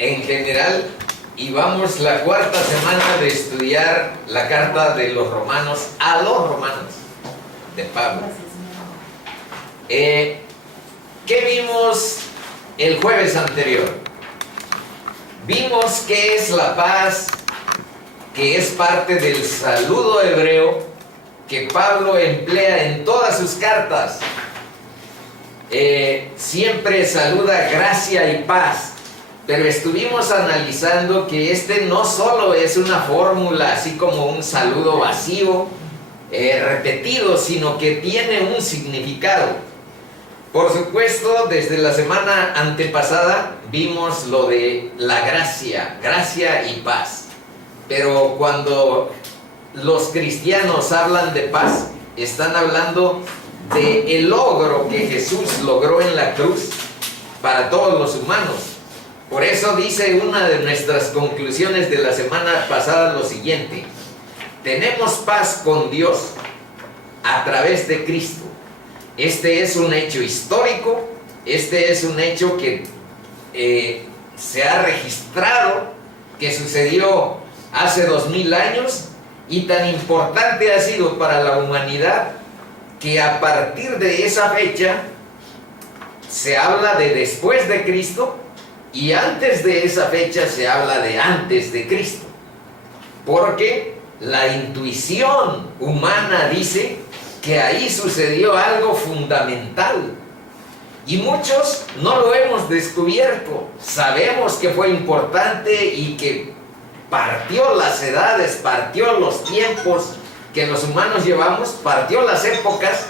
en general y vamos la cuarta semana de estudiar la carta de los romanos a los romanos de Pablo. ¿Qué vimos el jueves anterior? Vimos qué es la paz, que es parte del saludo hebreo que Pablo emplea en todas sus cartas. Siempre saluda gracia y paz, pero estuvimos analizando que este no solo es una fórmula así como un saludo vacío, repetido, sino que tiene un significado. Por supuesto, desde la semana antepasada vimos lo de la gracia y paz. Pero cuando los cristianos hablan de paz, están hablando del logro que Jesús logró en la cruz para todos los humanos. Por eso dice una de nuestras conclusiones de la semana pasada lo siguiente: tenemos paz con Dios a través de Cristo. Este es un hecho histórico, este es un hecho que se ha registrado, que sucedió hace 2000 años, y tan importante ha sido para la humanidad que a partir de esa fecha se habla de después de Cristo, y antes de esa fecha se habla de antes de Cristo, porque la intuición humana dice que ahí sucedió algo fundamental y muchos no lo hemos descubierto. Sabemos que fue importante y que partió las edades, partió los tiempos que los humanos llevamos, partió las épocas,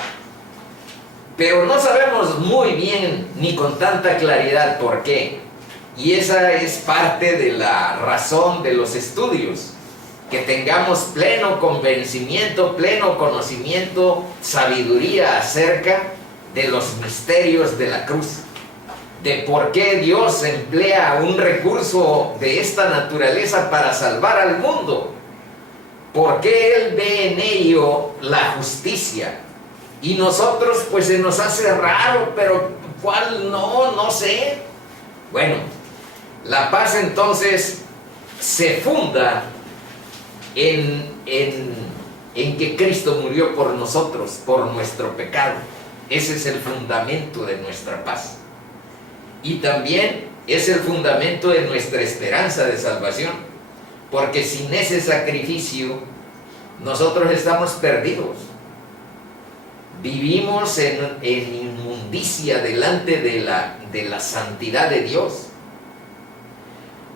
pero no sabemos muy bien ni con tanta claridad por qué. Y esa es parte de la razón de los estudios, que tengamos pleno convencimiento, pleno conocimiento, sabiduría acerca de los misterios de la cruz, de por qué Dios emplea un recurso de esta naturaleza para salvar al mundo, por qué Él ve en ello la justicia, y nosotros pues se nos hace raro, pero ¿cuál? No sé. Bueno, la paz entonces se funda en que Cristo murió por nosotros, por nuestro pecado. Ese es el fundamento de nuestra paz. Y también es el fundamento de nuestra esperanza de salvación, porque sin ese sacrificio nosotros estamos perdidos. Vivimos en inmundicia delante de la santidad de Dios.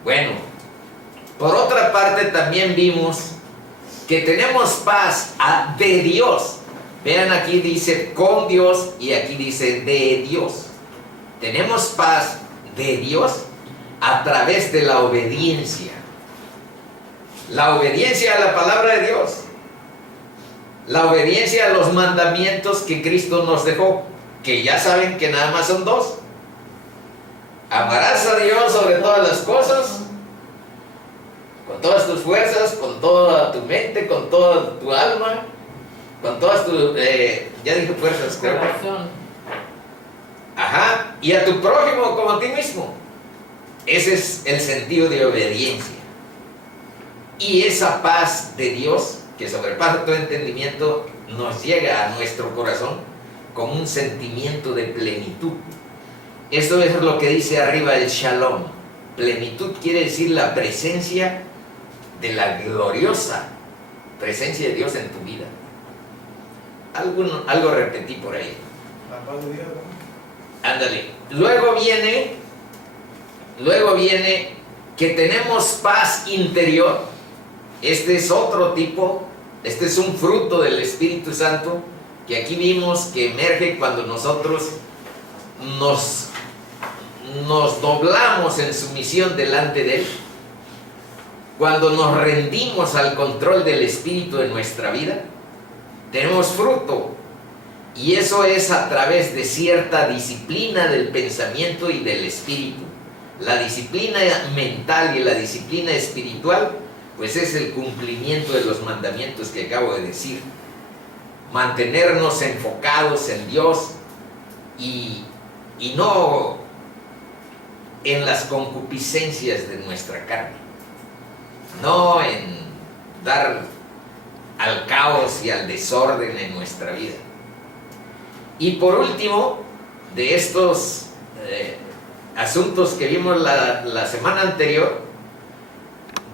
Bueno, por otra parte también vimos que tenemos paz de Dios. Vean, aquí dice con Dios y aquí dice de Dios. Tenemos paz de Dios a través de la obediencia. La obediencia a la palabra de Dios. La obediencia a los mandamientos que Cristo nos dejó, que ya saben que nada más son dos. Amarás a Dios sobre todas las cosas, con todas tus fuerzas, con toda tu mente, con toda tu alma, con todas tus, ya dije fuerzas, creo. Ajá, y a tu prójimo como a ti mismo. Ese es el sentido de obediencia. Y esa paz de Dios, que sobrepasa todo entendimiento, nos llega a nuestro corazón como un sentimiento de plenitud. Esto es lo que dice arriba el Shalom. Plenitud quiere decir la presencia de la gloriosa presencia de Dios en tu vida. Algo repetí por ahí. La paz de Dios, ¿no? Ándale. Luego viene que tenemos paz interior. Este es otro tipo, este es un fruto del Espíritu Santo, que aquí vimos que emerge cuando nosotros nos doblamos en sumisión delante de Él, cuando nos rendimos al control del Espíritu en nuestra vida, tenemos fruto, y eso es a través de cierta disciplina del pensamiento y del espíritu. La disciplina mental y la disciplina espiritual, pues es el cumplimiento de los mandamientos que acabo de decir. Mantenernos enfocados en Dios y no en las concupiscencias de nuestra carne, no en dar al caos y al desorden en nuestra vida. Y por último, de estos asuntos que vimos la semana anterior,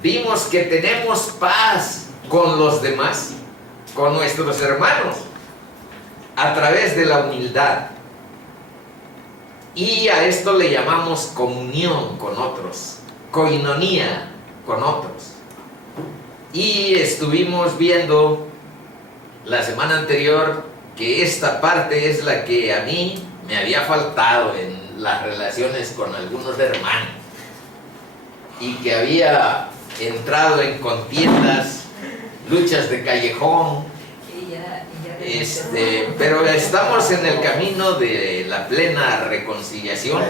vimos que tenemos paz con los demás, con nuestros hermanos, a través de la humildad. Y a esto le llamamos comunión con otros, koinonía con otros. Y estuvimos viendo la semana anterior que esta parte es la que a mí me había faltado en las relaciones con algunos hermanos, y que había entrado en contiendas, luchas de callejón, pero estamos en el camino de la plena reconciliación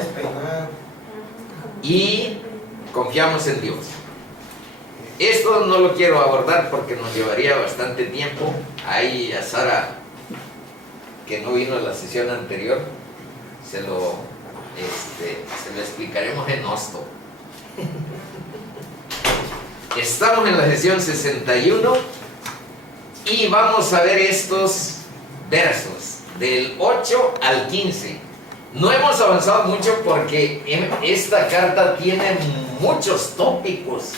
y confiamos en Dios. Esto no lo quiero abordar porque nos llevaría bastante tiempo. Ahí a Sara, que no vino a la sesión anterior, se lo explicaremos en Osto. Estamos en la sesión 61 y vamos a ver estos versos del 8 al 15. No hemos avanzado mucho porque esta carta tiene muchos tópicos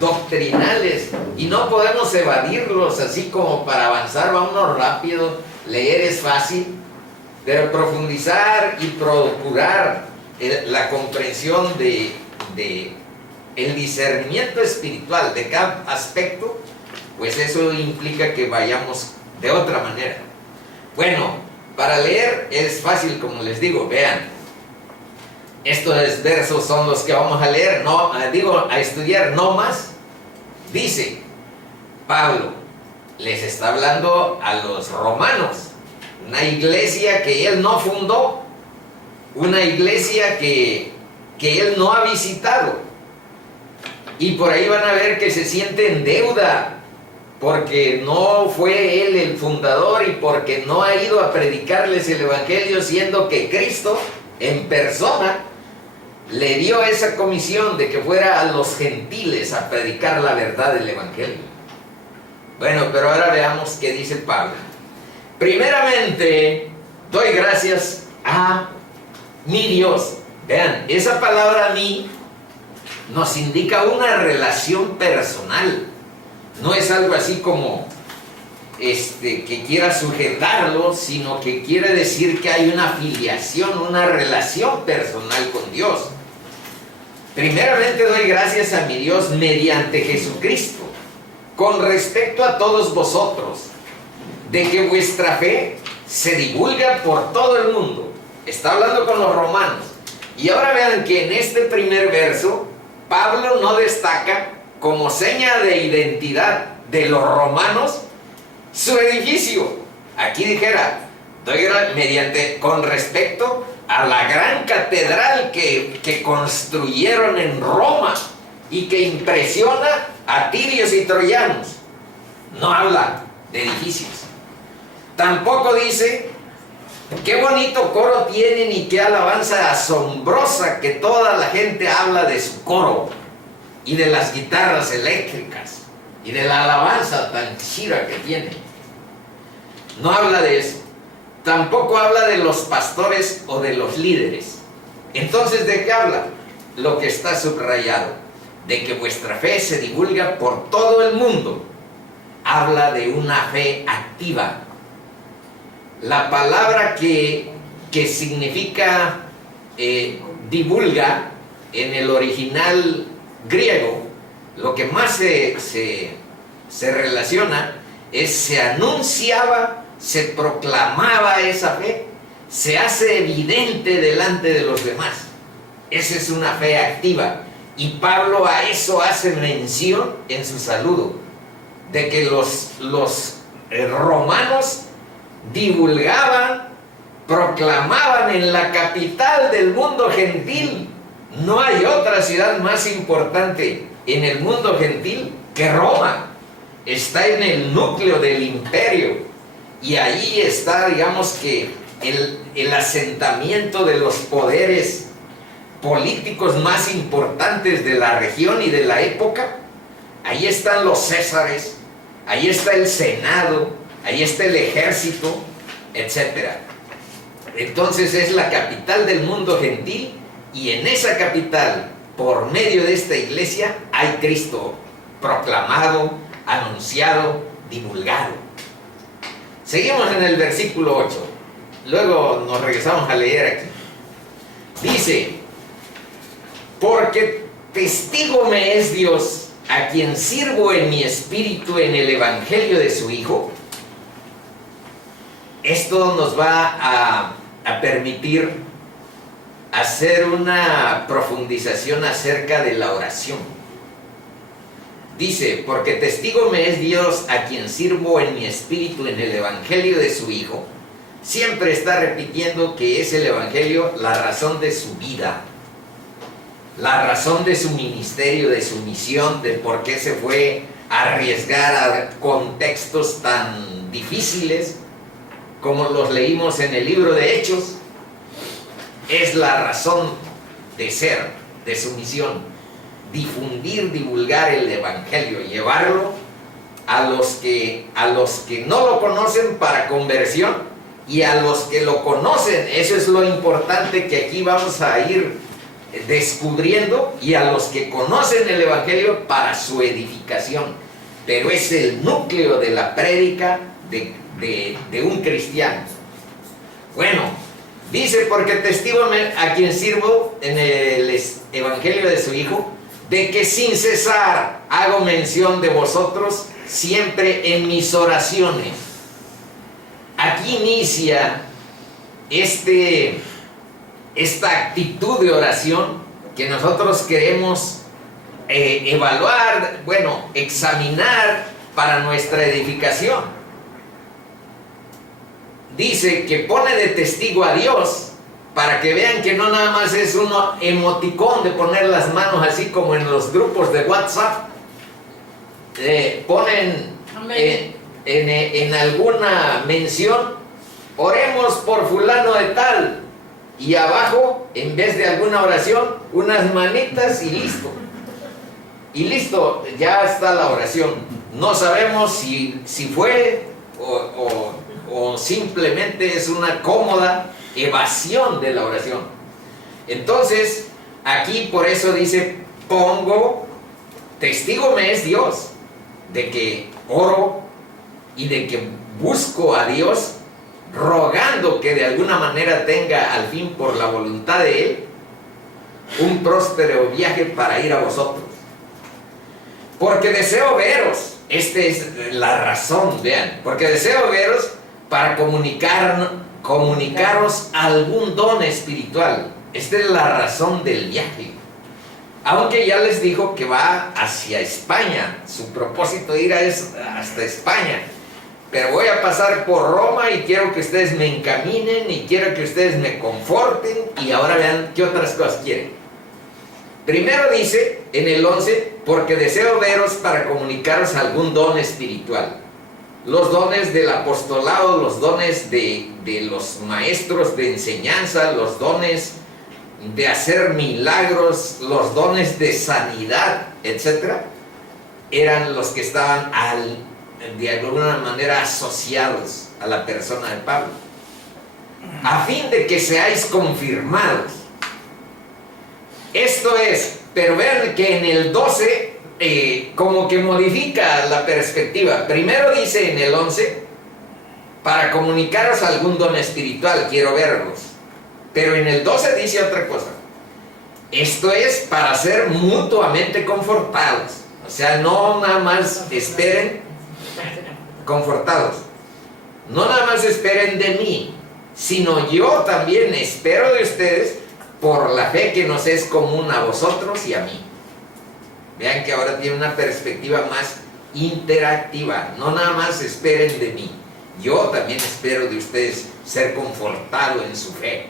doctrinales y no podemos evadirlos así como para avanzar. Vámonos rápido, leer es fácil, pero profundizar y procurar la comprensión de el discernimiento espiritual de cada aspecto, pues eso implica que vayamos de otra manera. Bueno, para leer es fácil, como les digo. Vean, estos versos son los que vamos a leer, a estudiar, no más. Dice Pablo, les está hablando a los romanos, una iglesia que él no fundó, una iglesia que él no ha visitado. Y por ahí van a ver que se siente en deuda, porque no fue él el fundador y porque no ha ido a predicarles el evangelio, siendo que Cristo en persona le dio esa comisión de que fuera a los gentiles a predicar la verdad del evangelio. Bueno, pero ahora veamos qué dice Pablo. Primeramente, doy gracias a mi Dios. Vean, esa palabra "a mí" nos indica una relación personal. No es algo así como que quiera sujetarlo, sino que quiere decir que hay una filiación, una relación personal con Dios. Primeramente doy gracias a mi Dios mediante Jesucristo, con respecto a todos vosotros, de que vuestra fe se divulga por todo el mundo. Está hablando con los romanos. Y ahora vean que en este primer verso, Pablo no destaca como seña de identidad de los romanos su edificio. Aquí dijera, con respecto a la gran catedral que construyeron en Roma y que impresiona a tirios y troyanos. No habla de edificios. Tampoco dice: qué bonito coro tienen y qué alabanza asombrosa, que toda la gente habla de su coro y de las guitarras eléctricas y de la alabanza tan chida que tienen. No habla de eso. Tampoco habla de los pastores o de los líderes. Entonces, ¿de qué habla? Lo que está subrayado, de que vuestra fe se divulga por todo el mundo. Habla de una fe activa. La palabra que significa divulga en el original griego, lo que más se relaciona es: se anunciaba, se proclamaba esa fe, se hace evidente delante de los demás. Esa es una fe activa. Y Pablo a eso hace mención en su saludo, de que los romanos divulgaban, proclamaban en la capital del mundo gentil. No hay otra ciudad más importante en el mundo gentil que Roma. Está en el núcleo del imperio y ahí está, digamos que, el asentamiento de los poderes políticos más importantes de la región y de la época. Ahí están los césares, ahí está el Senado, ahí está el ejército, etc. Entonces es la capital del mundo gentil, y en esa capital, por medio de esta iglesia, hay Cristo proclamado, anunciado, divulgado. Seguimos en el versículo 8. Luego nos regresamos a leer aquí. Dice: porque testigo me es Dios, a quien sirvo en mi espíritu en el evangelio de su Hijo. Esto nos va a permitir hacer una profundización acerca de la oración. Dice: porque testigo me es Dios, a quien sirvo en mi espíritu en el evangelio de su Hijo. Siempre está repitiendo que es el evangelio la razón de su vida, la razón de su ministerio, de su misión, de por qué se fue a arriesgar a contextos tan difíciles como los leímos en el libro de Hechos. Es la razón de ser, de su misión: difundir, divulgar el evangelio, llevarlo a los que no lo conocen para conversión, y a los que lo conocen. Eso es lo importante que aquí vamos a ir descubriendo, y a los que conocen el evangelio para su edificación. Pero es el núcleo de la prédica de un cristiano. Bueno, dice: porque testigo a quien sirvo en el evangelio de su Hijo, de que sin cesar hago mención de vosotros siempre en mis oraciones. Aquí inicia esta actitud de oración que nosotros queremos evaluar, examinar para nuestra edificación. Dice que pone de testigo a Dios, para que vean que no nada más es un emoticón de poner las manos así como en los grupos de WhatsApp. Ponen en alguna mención: oremos por fulano de tal, y abajo, en vez de alguna oración, unas manitas, y listo. Y listo, ya está la oración. No sabemos si fue o simplemente es una cómoda evasión de la oración. Entonces, aquí por eso dice: pongo, testigo me es Dios, de que oro y de que busco a Dios, rogando que de alguna manera tenga al fin, por la voluntad de Él, un próspero viaje para ir a vosotros. Porque deseo veros. Esta es la razón, vean. Porque deseo veros para comunicaros algún don espiritual. Esta es la razón del viaje. Aunque ya les dijo que va hacia España. Su propósito de ir hasta España. Pero voy a pasar por Roma y quiero que ustedes me encaminen y quiero que ustedes me conforten. Y ahora vean qué otras cosas quieren. Primero dice en el 11: porque deseo veros para comunicaros algún don espiritual. Los dones del apostolado, los dones de los maestros de enseñanza, los dones de hacer milagros, los dones de sanidad, etc. eran los que estaban de alguna manera asociados a la persona de Pablo, a fin de que seáis confirmados. Esto es, pero vean que en el 12 como que modifica la perspectiva. Primero dice en el 11: para comunicaros algún don espiritual, quiero verlos. Pero en el 12 dice otra cosa: esto es para ser mutuamente confortados. O sea, no nada más esperen, confortados, no nada más esperen de mí, sino yo también espero de ustedes por la fe que nos es común a vosotros y a mí. Vean que ahora tiene una perspectiva más interactiva. No nada más esperen de mí, yo también espero de ustedes ser confortados en su fe.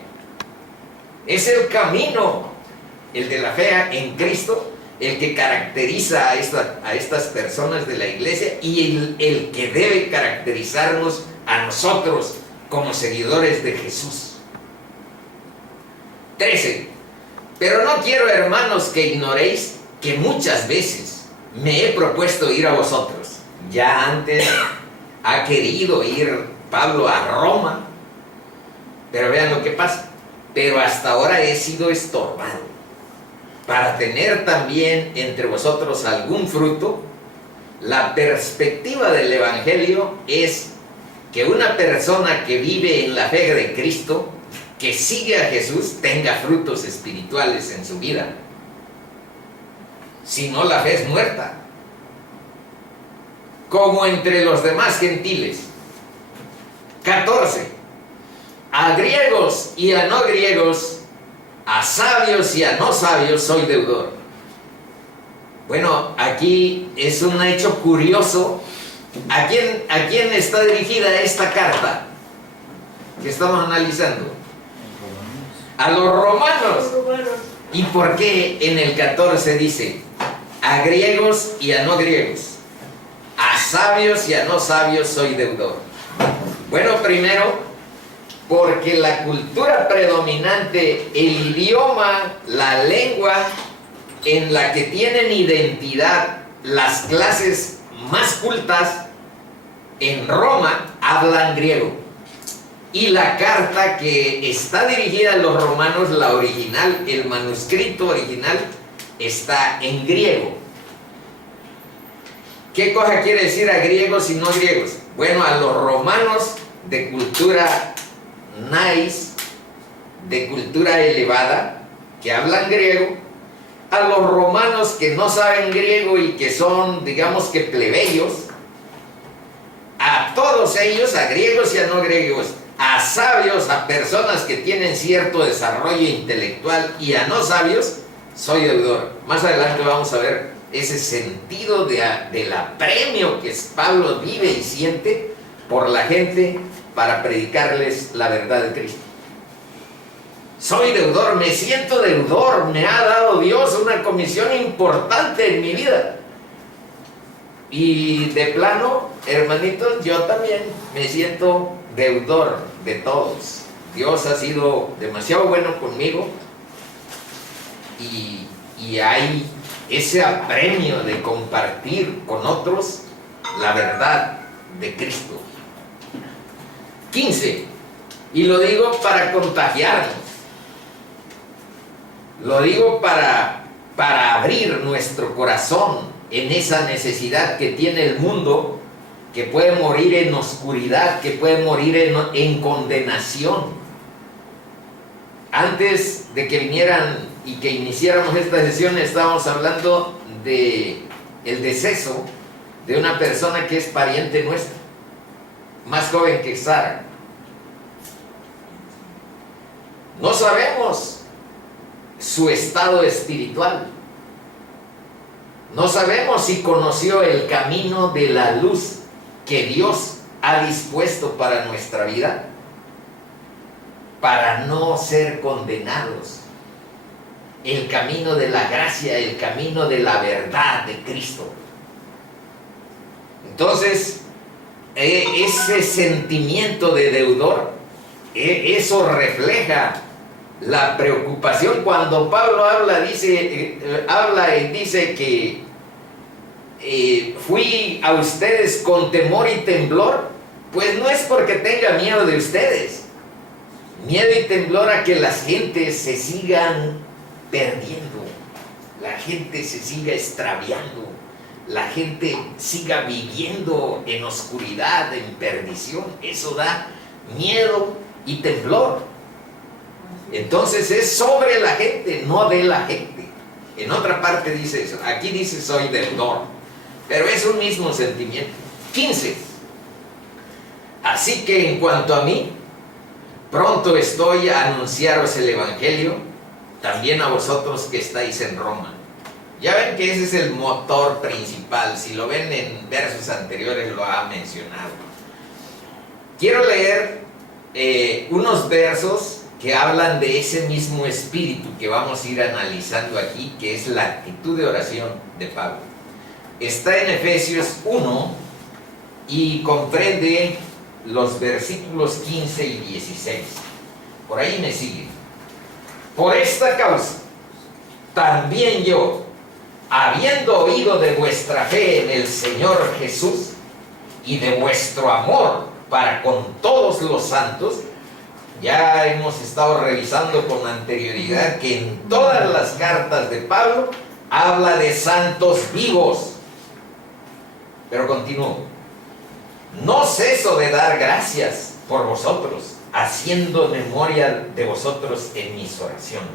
Es el camino, el de la fe en Cristo, el que caracteriza a estas personas de la iglesia, y el que debe caracterizarnos a nosotros como seguidores de Jesús. 13. Pero no quiero, hermanos, que ignoréis que muchas veces me he propuesto ir a vosotros. Ya antes ha querido ir Pablo a Roma, pero vean lo que pasa. Pero hasta ahora he sido estorbado para tener también entre vosotros algún fruto. La perspectiva del Evangelio es que una persona que vive en la fe de Cristo, que sigue a Jesús, tenga frutos espirituales en su vida. Si no, la fe es muerta. Como entre los demás gentiles. 14. A griegos y a no griegos, a sabios y a no sabios, soy deudor. Bueno, aquí es un hecho curioso. ¿A quién está dirigida esta carta que estamos analizando? A los romanos. ¿Y por qué en el 14 dice a griegos y a no griegos, a sabios y a no sabios soy deudor? Bueno, primero, porque la cultura predominante, el idioma, la lengua en la que tienen identidad las clases más cultas en Roma hablan griego. Y la carta que está dirigida a los romanos, la original, el manuscrito original, está en griego. ¿Qué cosa quiere decir a griegos y no griegos? Bueno, a los romanos de cultura nice, de cultura elevada, que hablan griego, a los romanos que no saben griego y que son, digamos que plebeyos, a todos ellos, a griegos y a no griegos, a sabios, a personas que tienen cierto desarrollo intelectual y a no sabios, soy deudor. Más adelante vamos a ver ese sentido del apremio que Pablo vive y siente por la gente para predicarles la verdad de Cristo. Soy deudor, me siento deudor, me ha dado Dios una comisión importante en mi vida. Y de plano, hermanitos, yo también me siento deudor de todos. Dios ha sido demasiado bueno conmigo y hay ese apremio de compartir con otros la verdad de Cristo. 15. Y lo digo para contagiarnos. Lo digo para abrir nuestro corazón en esa necesidad que tiene el mundo, que puede morir en oscuridad, que puede morir en condenación. Antes de que vinieran y que iniciáramos esta sesión, estábamos hablando de el deceso de una persona que es pariente nuestra, más joven que Sara. No sabemos su estado espiritual. No sabemos si conoció el camino de la luz que Dios ha dispuesto para nuestra vida, para no ser condenados. El camino de la gracia, el camino de la verdad de Cristo. Entonces, ese sentimiento de deudor, eso refleja la preocupación. Cuando Pablo habla y dice que fui a ustedes con temor y temblor, pues no es porque tenga miedo de ustedes, miedo y temblor a que las gentes se sigan perdiendo, la gente se siga extraviando, la gente siga viviendo en oscuridad, en perdición. Eso da miedo y temblor. Entonces es sobre la gente, no de la gente. En otra parte dice eso, aquí dice soy deudor, pero es un mismo sentimiento. 15. Así que en cuanto a mí, pronto estoy a anunciaros el Evangelio, también a vosotros que estáis en Roma. Ya ven que ese es el motor principal. Si lo ven en versos anteriores lo ha mencionado. Quiero leer unos versos que hablan de ese mismo espíritu que vamos a ir analizando aquí, que es la actitud de oración de Pablo. Está en Efesios 1 y comprende los versículos 15 y 16. Por ahí me sigue. Por esta causa, también yo, habiendo oído de vuestra fe en el Señor Jesús y de vuestro amor para con todos los santos, ya hemos estado revisando con anterioridad que en todas las cartas de Pablo habla de santos vivos. Pero continúo. No ceso de dar gracias por vosotros, haciendo memoria de vosotros en mis oraciones.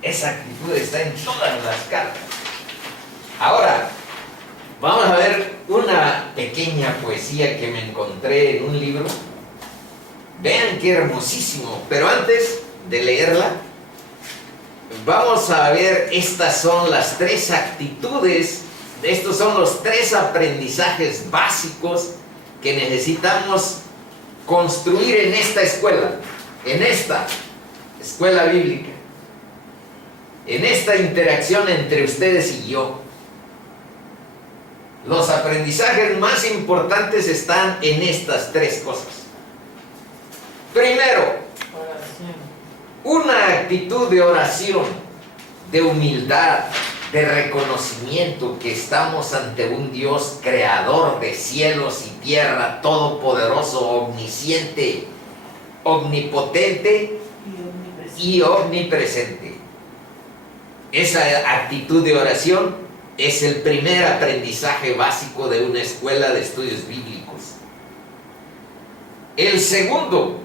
Esa actitud está en todas las cartas. Ahora, vamos a ver una pequeña poesía que me encontré en un libro. Vean qué hermosísimo. Pero antes de leerla, vamos a ver, estas son las tres actitudes, estos son los tres aprendizajes básicos que necesitamos construir en esta escuela bíblica, en esta interacción entre ustedes y yo. Los aprendizajes más importantes están en estas tres cosas. Primero, una actitud de oración, de humildad, de reconocimiento que estamos ante un Dios creador de cielos y tierra, todopoderoso, omnisciente, omnipotente y omnipresente. Esa actitud de oración es el primer aprendizaje básico de una escuela de estudios bíblicos. El segundo,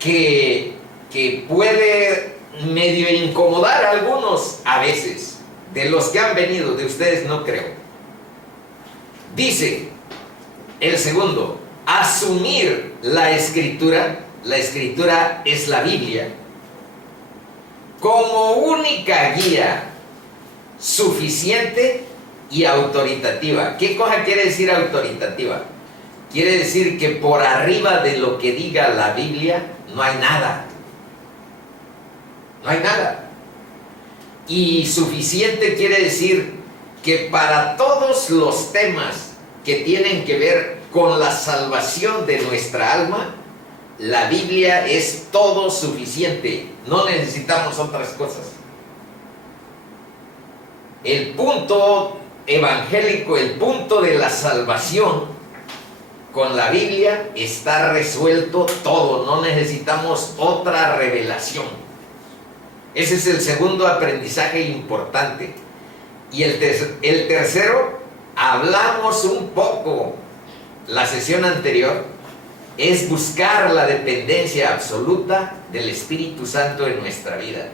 que puede medio incomodar a algunos a veces, de los que han venido, de ustedes no creo. Dice el segundo, asumir la escritura es la Biblia, como única guía suficiente y autoritativa. ¿Qué cosa quiere decir autoritativa? Quiere decir que por arriba de lo que diga la Biblia no hay nada. No hay nada. Y suficiente quiere decir que para todos los temas que tienen que ver con la salvación de nuestra alma, la Biblia es todo suficiente. No necesitamos otras cosas. El punto evangélico, el punto de la salvación, con la Biblia está resuelto todo. No necesitamos otra revelación. Ese es el segundo aprendizaje importante. Y el tercero, hablamos un poco la sesión anterior, es buscar la dependencia absoluta del Espíritu Santo en nuestra vida.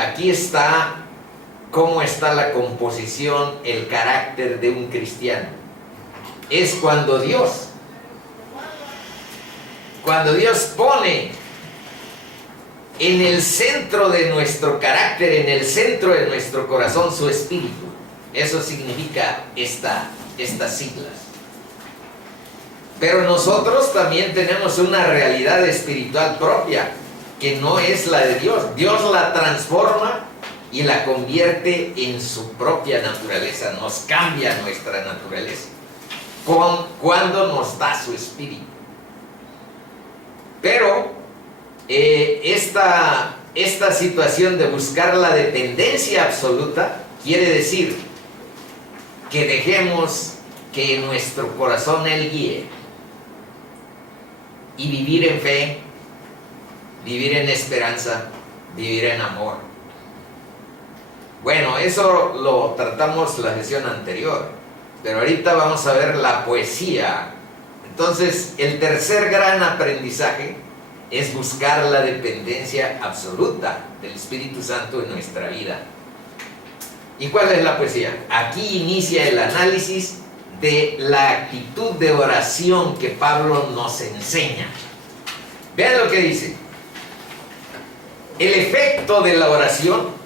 Aquí está cómo está la composición, el carácter de un cristiano. Es cuando Dios pone en el centro de nuestro carácter, en el centro de nuestro corazón, su espíritu. Eso significa estas siglas. Pero nosotros también tenemos una realidad espiritual propia, que no es la de Dios. Dios la transforma y la convierte en su propia naturaleza. Nos cambia nuestra naturaleza cuando nos da su espíritu. Pero esta situación de buscar la dependencia absoluta quiere decir que dejemos que nuestro corazón Él guíe y vivir en fe, vivir en esperanza, vivir en amor. Bueno, eso lo tratamos la sesión anterior, pero ahorita vamos a ver la poesía. Entonces, el tercer gran aprendizaje es buscar la dependencia absoluta del Espíritu Santo en nuestra vida. ¿Y cuál es la poesía? Aquí inicia el análisis de la actitud de oración que Pablo nos enseña. Vean lo que dice. El efecto de la oración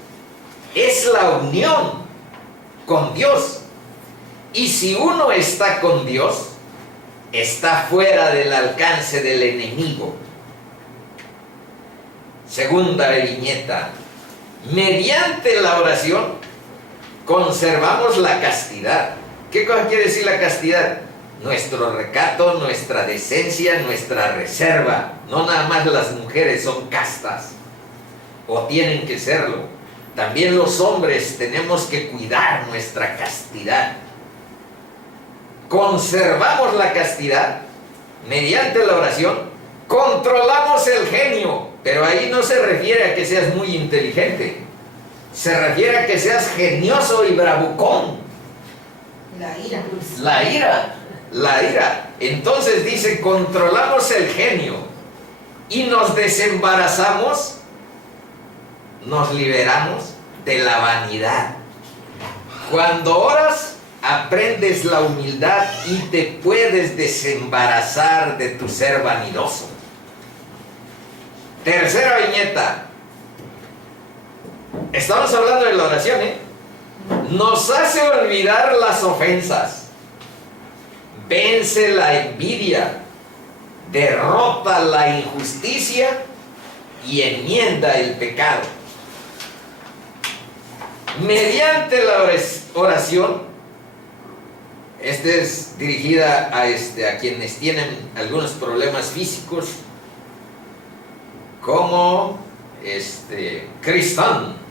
es la unión con Dios. Y si uno está con Dios, está fuera del alcance del enemigo. Segunda viñeta. Mediante la oración conservamos la castidad. ¿Qué cosa quiere decir la castidad? Nuestro recato, nuestra decencia, nuestra reserva. No nada más las mujeres son castas. o tienen que serlo. También los hombres tenemos que cuidar nuestra castidad. Conservamos la castidad mediante la oración, controlamos el genio, pero ahí no se refiere a que seas muy inteligente, se refiere a que seas genioso y bravucón. La ira. La ira, la ira. Entonces dice, controlamos el genio y nos desembarazamos, nos liberamos de la vanidad. Cuando oras, aprendes la humildad y te puedes desembarazar de tu ser vanidoso. Tercera viñeta. Estamos hablando de la oración, ¿eh? Nos hace olvidar las ofensas, vence la envidia, derrota la injusticia y enmienda el pecado. Mediante la oración, esta es dirigida a quienes tienen algunos problemas físicos, como Cristán.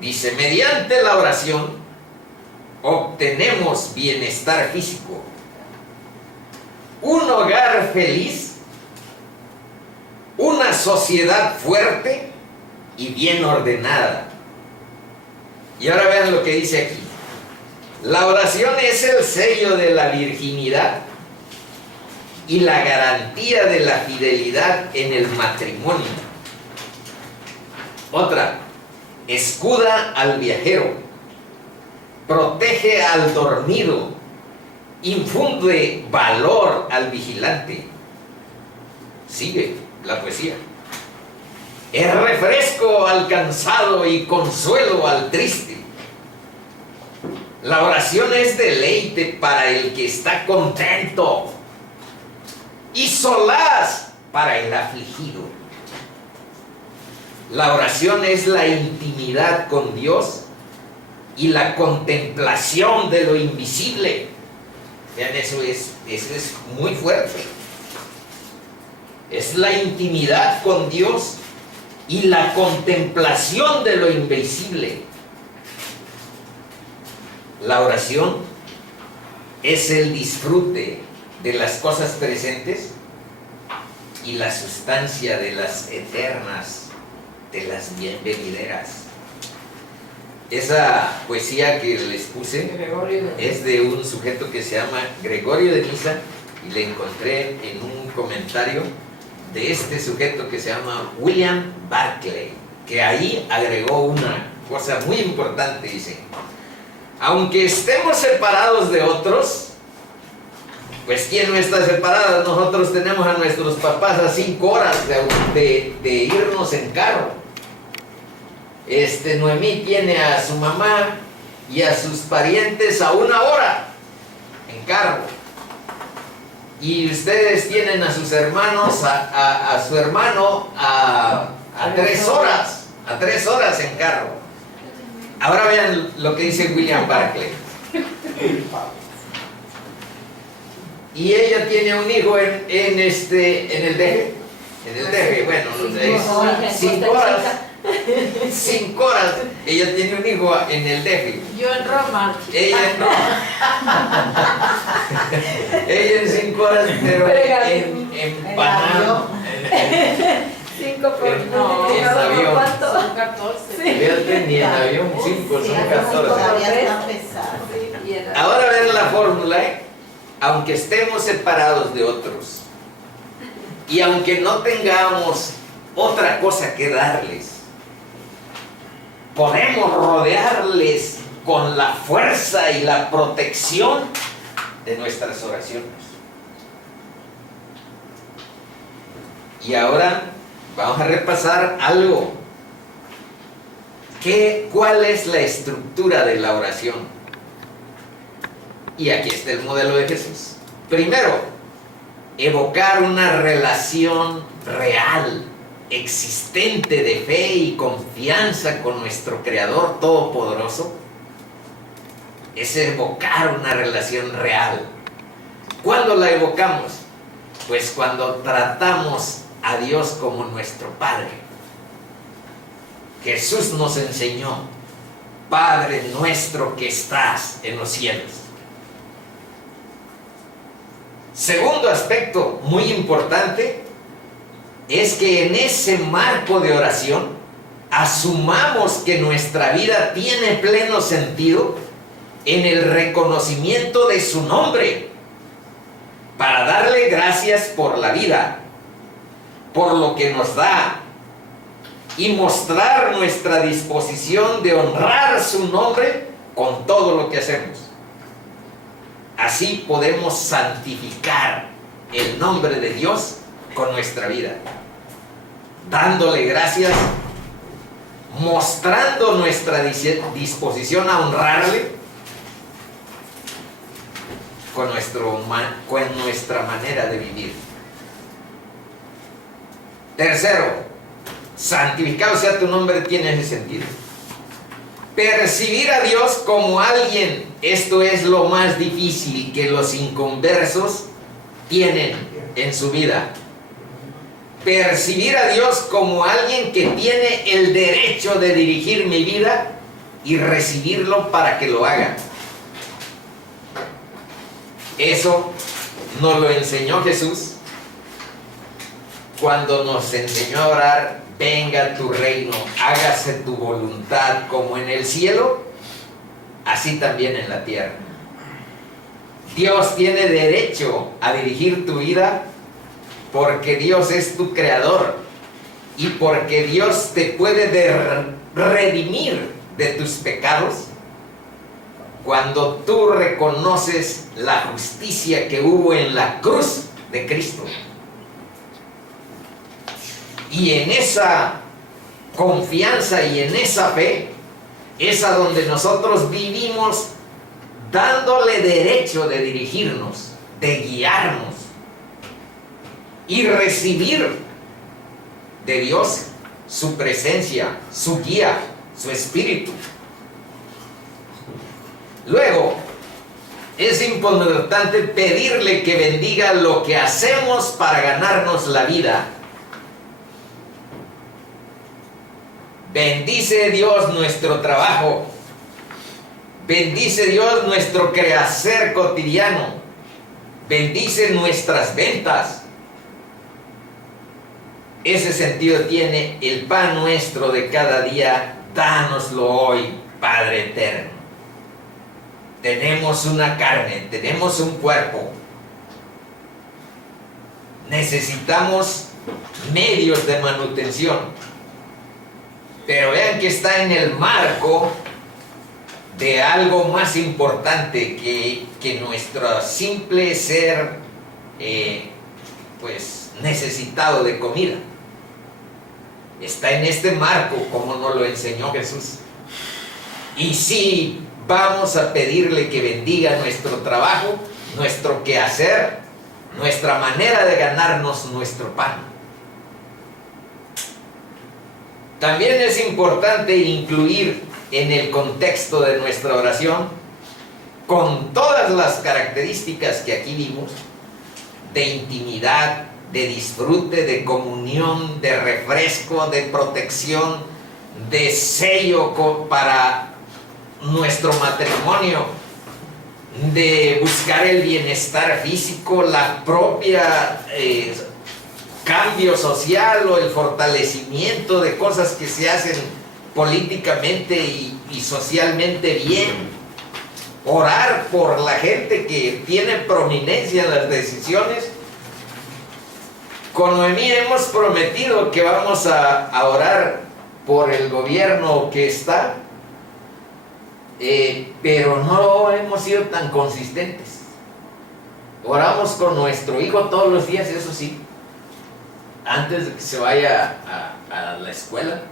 Dice, mediante la oración obtenemos bienestar físico, un hogar feliz, una sociedad fuerte y bien ordenada. Y ahora vean lo que dice aquí. La oración es el sello de la virginidad y la garantía de la fidelidad en el matrimonio. Otra, escuda al viajero, protege al dormido, infunde valor al vigilante. Sigue la poesía. Es refresco al cansado y consuelo al triste. La oración es deleite para el que está contento y solaz para el afligido. La oración es la intimidad con Dios y la contemplación de lo invisible. Vean, eso es muy fuerte. Es la intimidad con Dios y la contemplación de lo invisible. La oración es el disfrute de las cosas presentes y la sustancia de las eternas, de las bienvenideras. Esa poesía que les puse es de un sujeto que se llama Gregorio de Niza, y le encontré en un comentario de este sujeto que se llama William Barclay, que ahí agregó una cosa muy importante. Dice, aunque estemos separados de otros, pues ¿quién no está separado? Nosotros tenemos a nuestros papás a 5 horas de irnos en carro. Noemí tiene a su mamá y a sus parientes a 1 hora en carro. Y ustedes tienen a sus hermanos, a su hermano a 3 horas, a 3 horas en carro. Ahora vean lo que dice William Barclay. Y ella tiene un hijo en el DF. En el DF, bueno, 5 horas. 5 horas. Ella tiene un hijo en el DF. Yo en Roma. Ella en Roma. Ella en 5 horas, pero en Panamá. 5 por en avión. ¿Cuánto? Son 14. Fíjate, ni en avión 5, son 14. Todavía está pesado. Ahora ven la fórmula, ¿eh? Aunque estemos separados de otros y aunque no tengamos otra cosa que darles, podemos rodearles con la fuerza y la protección de nuestras oraciones. Y ahora vamos a repasar algo. ¿Cuál es la estructura de la oración? Y aquí está el modelo de Jesús. Primero, evocar una relación real, existente de fe y confianza con nuestro Creador Todopoderoso. Es evocar una relación real. ¿Cuándo la evocamos? Pues cuando tratamos a Dios como nuestro Padre. Jesús nos enseñó: Padre nuestro que estás en los cielos. Segundo aspecto muy importante es que en ese marco de oración asumamos que nuestra vida tiene pleno sentido en el reconocimiento de su nombre, para darle gracias por la vida, por lo que nos da, y mostrar nuestra disposición de honrar su nombre con todo lo que hacemos. Así podemos santificar el nombre de Dios con nuestra vida, dándole gracias, mostrando nuestra disposición a honrarle con nuestra manera de vivir. Tercero, santificado sea tu nombre tiene ese sentido. Percibir a Dios como alguien, esto es lo más difícil que los inconversos tienen en su vida. Percibir a Dios como alguien que tiene el derecho de dirigir mi vida y recibirlo para que lo haga. Eso nos lo enseñó Jesús cuando nos enseñó a orar: venga tu reino, hágase tu voluntad como en el cielo, así también en la tierra. Dios tiene derecho a dirigir tu vida porque Dios es tu creador y porque Dios te puede redimir de tus pecados cuando tú reconoces la justicia que hubo en la cruz de Cristo. Y en esa confianza y en esa fe es a donde nosotros vivimos, dándole derecho de dirigirnos, de guiarnos y recibir de Dios su presencia, su guía, su espíritu. Luego, es importante pedirle que bendiga lo que hacemos para ganarnos la vida. Bendice Dios nuestro trabajo. Bendice Dios nuestro quehacer cotidiano. Bendice nuestras ventas. Ese sentido tiene el pan nuestro de cada día. Dánoslo hoy, Padre eterno. Tenemos una carne, tenemos un cuerpo. Necesitamos medios de manutención. Pero vean que está en el marco de algo más importante que nuestro simple ser pues necesitado de comida. Está en este marco como nos lo enseñó Jesús. Y si vamos a pedirle que bendiga nuestro trabajo, nuestro quehacer, nuestra manera de ganarnos nuestro pan. También es importante incluir en el contexto de nuestra oración, con todas las características que aquí vimos, de intimidad, de disfrute, de comunión, de refresco, de protección, de sello para nuestro matrimonio, de buscar el bienestar físico, la propia cambio social o el fortalecimiento de cosas que se hacen políticamente y socialmente bien. Orar por la gente que tiene prominencia en las decisiones. Con Noemí hemos prometido que vamos a orar por el gobierno que está, pero no hemos sido tan consistentes. Oramos con nuestro hijo todos los días, eso sí, antes de que se vaya a la escuela,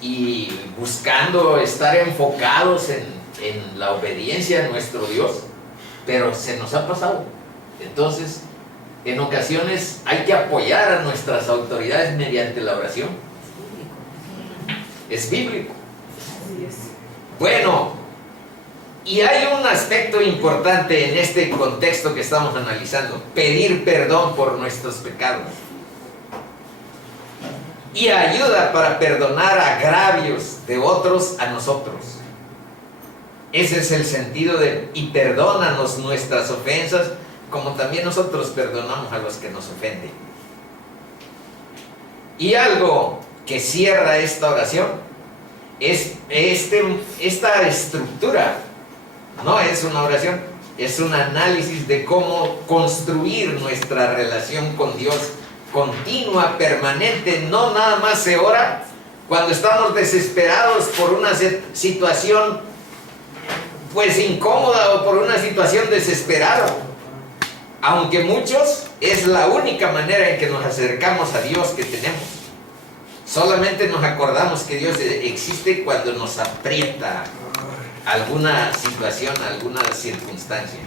y buscando estar enfocados en la obediencia a nuestro Dios, pero se nos ha pasado. Entonces, en ocasiones hay que apoyar a nuestras autoridades mediante la oración. Es bíblico. Bueno, y hay un aspecto importante en este contexto que estamos analizando: pedir perdón por nuestros pecados. y ayuda para perdonar agravios de otros a nosotros. Ese es el sentido de y perdónanos nuestras ofensas, como también nosotros perdonamos a los que nos ofenden. Y algo que cierra esta oración es esta estructura. No es una oración, es un análisis de cómo construir nuestra relación con Dios continua, permanente. No nada más se ora cuando estamos desesperados por una situación pues incómoda o por una situación desesperada. Aunque muchos es la única manera en que nos acercamos a Dios que tenemos. Solamente nos acordamos que Dios existe cuando nos aprieta alguna situación, alguna circunstancia.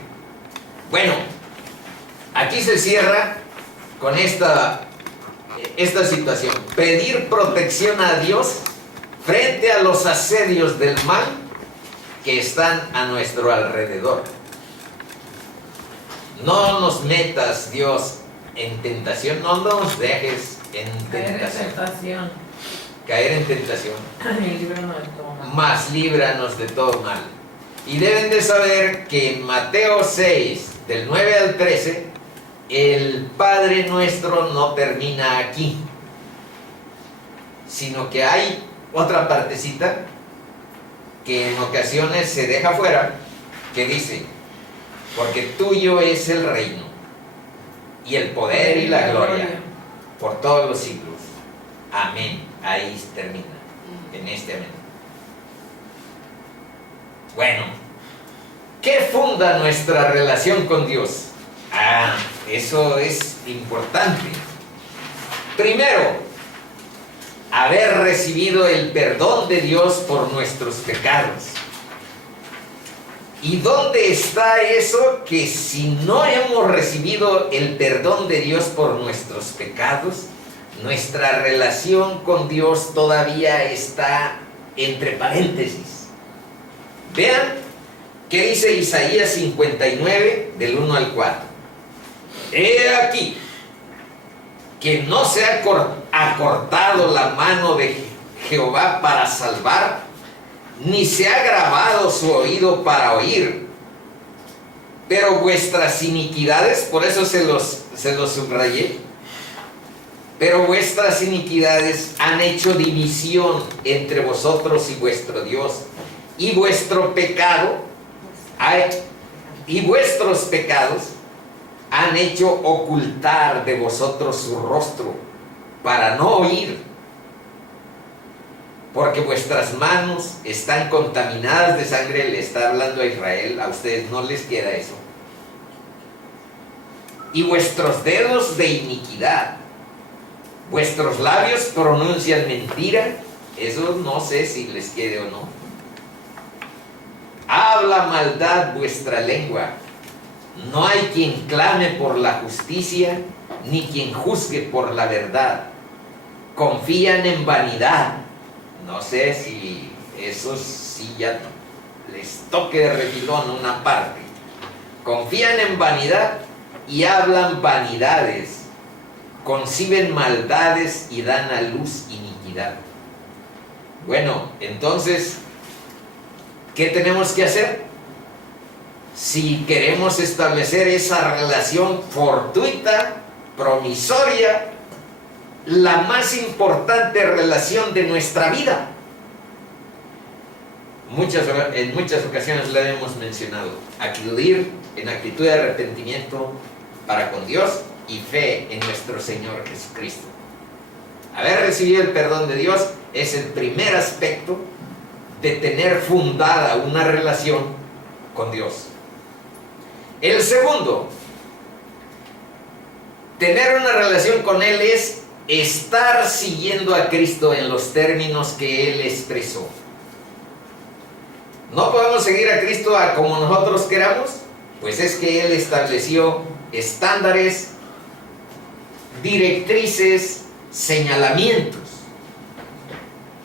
Bueno, aquí se cierra con esta situación. Pedir protección a Dios frente a los asedios del mal que están a nuestro alrededor. No nos metas, Dios, en tentación. No nos dejes en tentación. Caer en tentación. Mas líbranos de todo mal. Y deben de saber que en Mateo 6, del 9 al 13, el Padre Nuestro no termina aquí, sino que hay otra partecita que en ocasiones se deja fuera, que dice: porque tuyo es el reino, y el poder y la gloria, por todos los siglos. Amén. Ahí termina, en este amén. Bueno, ¿qué funda nuestra relación con Dios? Eso es importante. Primero, haber recibido el perdón de Dios por nuestros pecados. ¿Y dónde está eso? Que si no hemos recibido el perdón de Dios por nuestros pecados, nuestra relación con Dios todavía está entre paréntesis. Vean qué dice Isaías 59, del 1 al 4. He aquí que no se ha acortado la mano de Jehová para salvar, ni se ha agravado su oído para oír. Pero vuestras iniquidades, por eso se los subrayé, pero vuestras iniquidades han hecho división entre vosotros y vuestro Dios, y vuestro pecado, y vuestros pecados han hecho ocultar de vosotros su rostro para no oír. Porque vuestras manos están contaminadas de sangre. Le está hablando a Israel, a ustedes no les queda eso. Y vuestros dedos de iniquidad, vuestros labios pronuncian mentira. Eso no sé si les quede o no. Habla maldad vuestra lengua. No hay quien clame por la justicia, ni quien juzgue por la verdad. Confían en vanidad. No sé si eso sí ya les toque de refilón una parte. Confían en vanidad y hablan vanidades. Conciben maldades y dan a luz iniquidad. Bueno, entonces, ¿qué tenemos que hacer? Si queremos establecer esa relación fortuita, promisoria, la más importante relación de nuestra vida. En muchas ocasiones la hemos mencionado. Acudir en actitud de arrepentimiento para con Dios y fe en nuestro Señor Jesucristo. Haber recibido el perdón de Dios es el primer aspecto de tener fundada una relación con Dios. El segundo, tener una relación con Él es estar siguiendo a Cristo en los términos que Él expresó. ¿No podemos seguir a Cristo como nosotros queramos? Pues es que Él estableció estándares, directrices, señalamientos.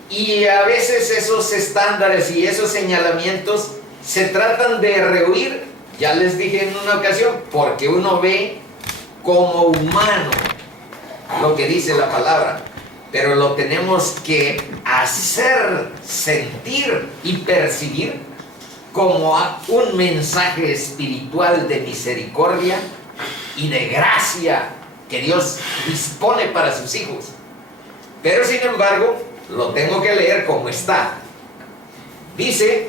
Y a veces esos estándares y esos señalamientos se tratan de rehuir, ya les dije en una ocasión, porque uno ve como humano lo que dice la palabra. pero lo tenemos que hacer sentir y percibir como un mensaje espiritual de misericordia y de gracia que Dios dispone para sus hijos. Pero sin embargo, lo tengo que leer como está. Dice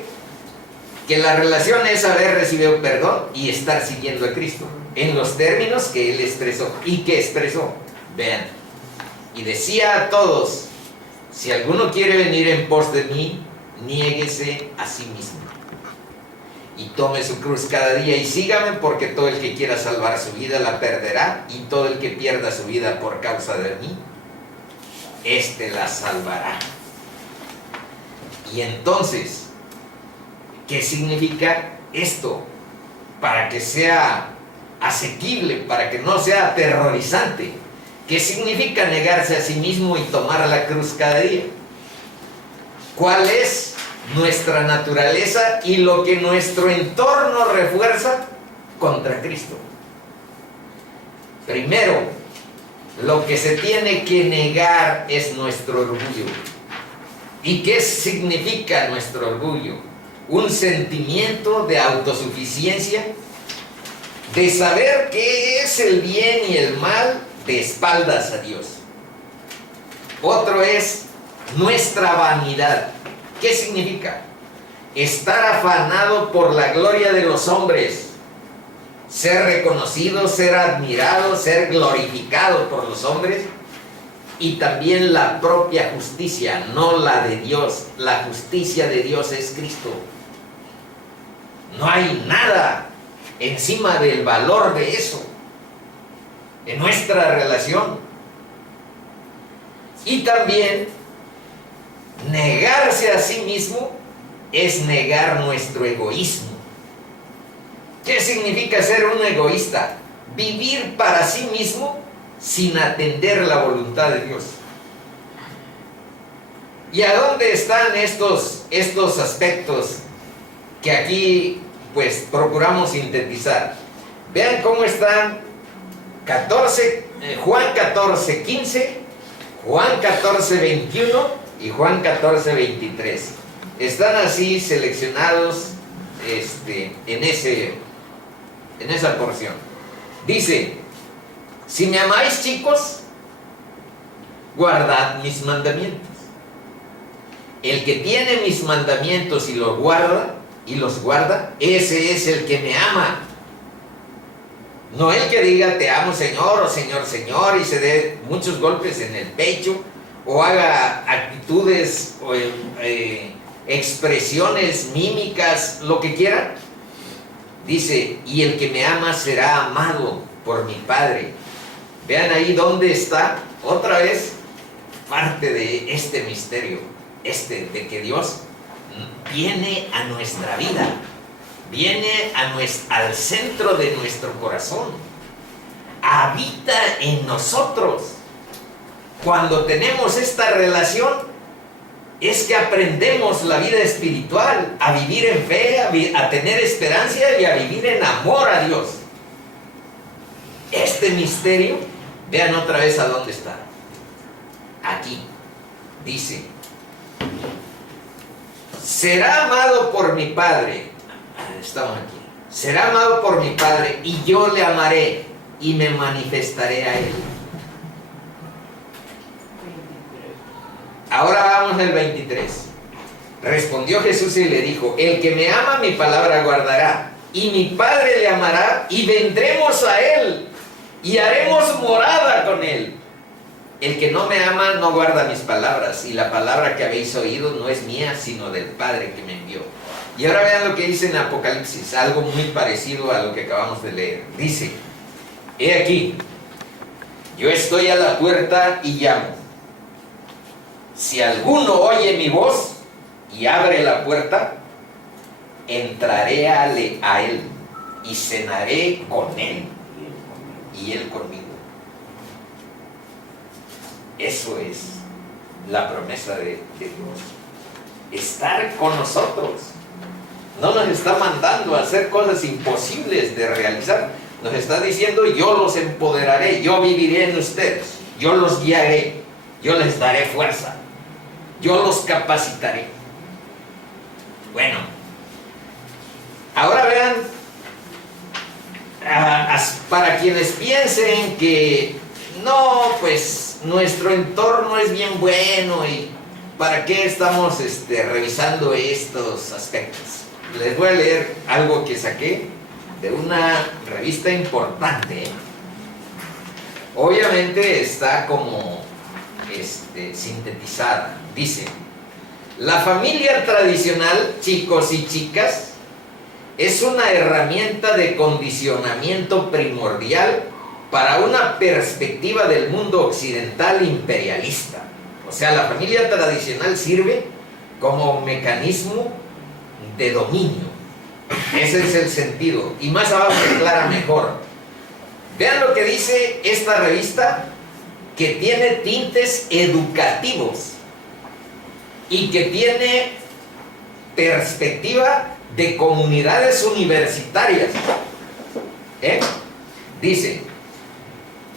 que la relación es haber recibido perdón y estar siguiendo a Cristo en los términos que Él expresó y que expresó. Vean, y decía a todos: si alguno quiere venir en pos de mí, niéguese a sí mismo y tome su cruz cada día y sígame, porque todo el que quiera salvar su vida la perderá, y todo el que pierda su vida por causa de mí, éste la salvará. Y entonces, ¿qué significa esto? Para que sea asequible, para que no sea aterrorizante. ¿Qué significa negarse a sí mismo y tomar la cruz cada día? ¿Cuál es nuestra naturaleza y lo que nuestro entorno refuerza contra Cristo? Primero, lo que se tiene que negar es nuestro orgullo. ¿Y qué significa nuestro orgullo? Un sentimiento de autosuficiencia, de saber qué es el bien y el mal de espaldas a Dios. Otro es nuestra vanidad. ¿Qué significa? Estar afanado por la gloria de los hombres, ser reconocido, ser admirado, ser glorificado por los hombres, y también la propia justicia, no la de Dios. La justicia de Dios es Cristo. No hay nada encima del valor de eso en nuestra relación. Y también negarse a sí mismo es negar nuestro egoísmo. ¿Qué significa ser un egoísta? Vivir para sí mismo sin atender la voluntad de Dios. ¿Y a dónde están estos aspectos que aquí pues procuramos sintetizar? Vean cómo están Juan 14, 15, Juan 14, 21 y Juan 14, 23. Están así seleccionados en esa porción. Dice: si me amáis, chicos, guardad mis mandamientos. El que tiene mis mandamientos y los guarda, ese es el que me ama. No el que diga te amo Señor o Señor, Señor, y se dé muchos golpes en el pecho, o haga actitudes o expresiones mímicas, lo que quiera. Dice: y el que me ama será amado por mi Padre. Vean ahí dónde está otra vez parte de este misterio, de que Dios viene a nuestra vida, viene al centro de nuestro corazón, habita en nosotros. Cuando tenemos esta relación, es que aprendemos la vida espiritual, a vivir en fe, a tener esperanza y a vivir en amor a Dios. Este misterio, vean otra vez a dónde está. Aquí dice: será amado por mi Padre. Estamos aquí. Será amado por mi Padre, y yo le amaré y me manifestaré a él. Ahora vamos al 23. Respondió Jesús y le dijo: el que me ama mi palabra guardará, y mi Padre le amará, y vendremos a él y haremos morada con él. El que no me ama no guarda mis palabras, y la palabra que habéis oído no es mía, sino del Padre que me envió. Y ahora vean lo que dice en Apocalipsis, algo muy parecido a lo que acabamos de leer. Dice: he aquí, yo estoy a la puerta y llamo. Si alguno oye mi voz y abre la puerta, entraré a él y cenaré con él y él conmigo. Eso es la promesa de Dios, estar con nosotros. No nos está mandando a hacer cosas imposibles de realizar. Nos está diciendo: yo los empoderaré, yo viviré en ustedes, yo los guiaré, yo les daré fuerza, yo los capacitaré. Bueno, ahora vean, para quienes piensen que no, pues nuestro entorno es bien bueno y ¿para qué estamos revisando estos aspectos? Les voy a leer algo que saqué de una revista importante. Obviamente está como sintetizada. Dice: la familia tradicional, chicos y chicas, es una herramienta de condicionamiento primordial para una perspectiva del mundo occidental imperialista. O sea, la familia tradicional sirve como mecanismo de dominio. Ese es el sentido. Y más abajo se aclara mejor. Vean lo que dice esta revista, que tiene tintes educativos y que tiene perspectiva de comunidades universitarias. Dice,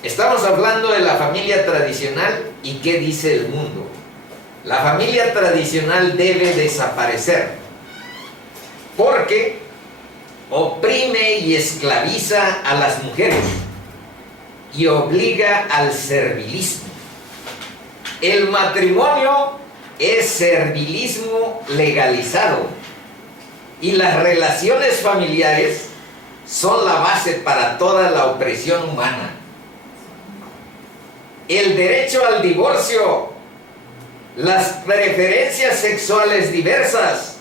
estamos hablando de la familia tradicional y ¿qué dice el mundo? La familia tradicional debe desaparecer porque oprime y esclaviza a las mujeres y obliga al servilismo. El matrimonio es servilismo legalizado y las relaciones familiares son la base para toda la opresión humana. El derecho al divorcio, las preferencias sexuales diversas,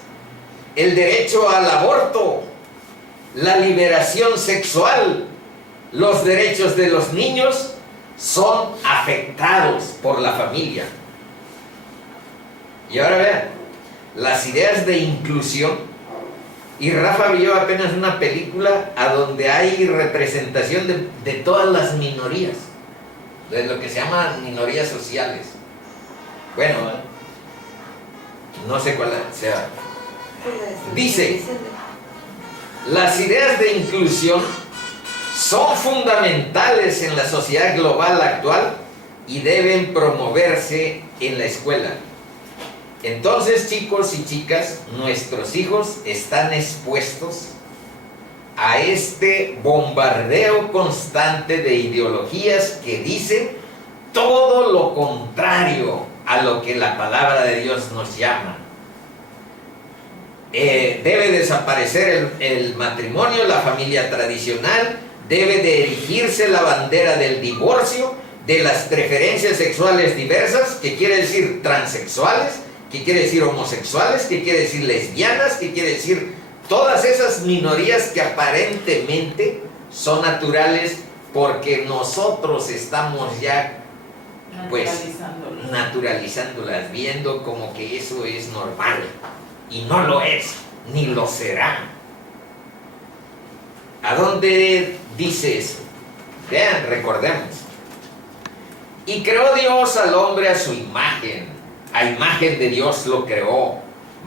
el derecho al aborto, la liberación sexual, los derechos de los niños son afectados por la familia. Y ahora vean, las ideas de inclusión. Y Rafa vio apenas una película a donde hay representación de todas las minorías, de lo que se llaman minorías sociales. Bueno, no sé cuál sea. Dice, las ideas de inclusión son fundamentales en la sociedad global actual y deben promoverse en la escuela. Entonces, chicos y chicas, nuestros hijos están expuestos a este bombardeo constante de ideologías que dicen todo lo contrario a lo que la palabra de Dios nos llama. Debe desaparecer el matrimonio, la familia tradicional, debe de erigirse la bandera del divorcio, de las preferencias sexuales diversas, que quiere decir transexuales, que quiere decir homosexuales, que quiere decir lesbianas, que quiere decir todas esas minorías que aparentemente son naturales porque nosotros estamos ya pues naturalizándolas, viendo como que eso es normal y no lo es, ni lo será. ¿A dónde dice eso? Vean, recordemos. Y creó Dios al hombre a su imagen. A imagen de Dios lo creó,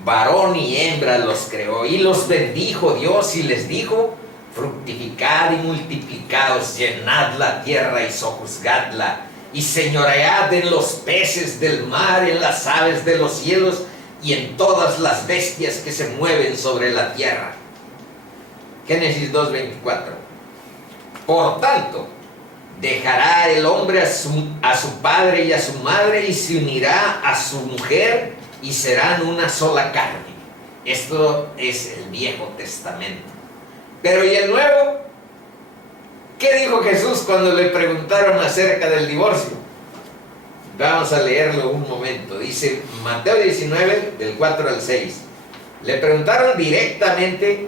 varón y hembra los creó, y los bendijo Dios y les dijo: fructificad y multiplicaos, llenad la tierra y sojuzgadla, y señoread en los peces del mar, en las aves de los cielos, y en todas las bestias que se mueven sobre la tierra. Génesis 2:24. Por tanto, dejará el hombre a su padre y a su madre y se unirá a su mujer y serán una sola carne. Esto es el Viejo Testamento. Pero ¿y el Nuevo? ¿Qué dijo Jesús cuando le preguntaron acerca del divorcio? Vamos a leerlo un momento. Dice Mateo 19, del 4 al 6. Le preguntaron directamente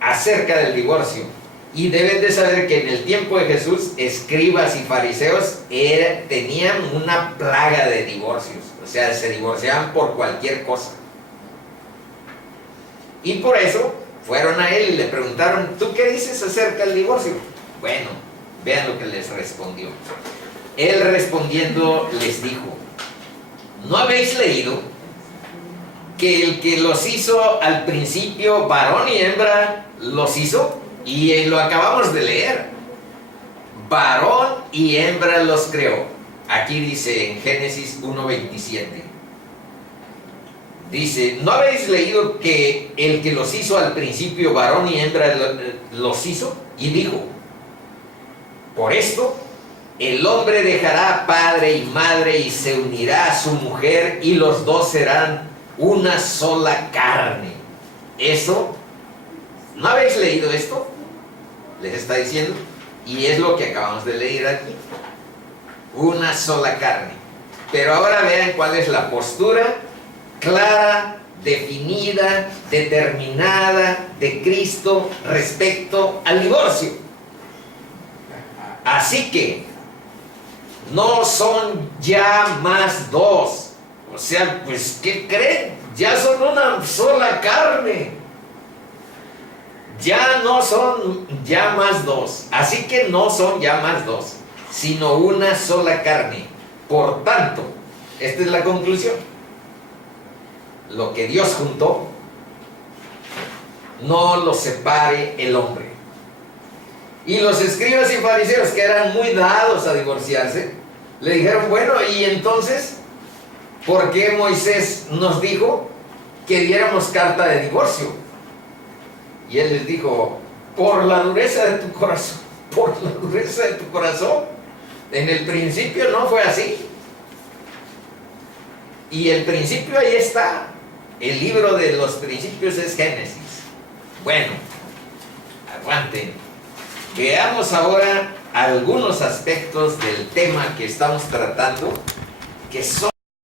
acerca del divorcio. Y deben de saber que en el tiempo de Jesús, escribas y fariseos tenían una plaga de divorcios. O sea, se divorciaban por cualquier cosa. Y por eso fueron a él y le preguntaron: ¿tú qué dices acerca del divorcio? Bueno, vean lo que les respondió. Él respondiendo les dijo: ¿no habéis leído que el que los hizo al principio, varón y hembra, los hizo? Y lo acabamos de leer. Varón y hembra los creó. Aquí dice en Génesis 1:27. Dice, ¿no habéis leído que el que los hizo al principio, varón y hembra, los hizo? Y dijo, por esto, el hombre dejará padre y madre y se unirá a su mujer y los dos serán una sola carne. Eso, ¿no habéis leído esto? Les está diciendo. Y es lo que acabamos de leer aquí. Una sola carne. Pero ahora vean cuál es la postura clara, definida, determinada de Cristo respecto al divorcio. Así que no son ya más dos. O sea, pues, ¿qué creen? Ya son una sola carne. Ya no son ya más dos. Así que no son ya más dos, sino una sola carne. Por tanto, esta es la conclusión. Lo que Dios juntó, no lo separe el hombre. Y los escribas y fariseos, que eran muy dados a divorciarse, le dijeron, bueno, y entonces, ¿por qué Moisés nos dijo que diéramos carta de divorcio? Y él les dijo, por la dureza de tu corazón, por la dureza de tu corazón. En el principio no fue así. Y el principio ahí está. El libro de los principios es Génesis. Bueno, aguanten. Veamos ahora algunos aspectos del tema que estamos tratando, que son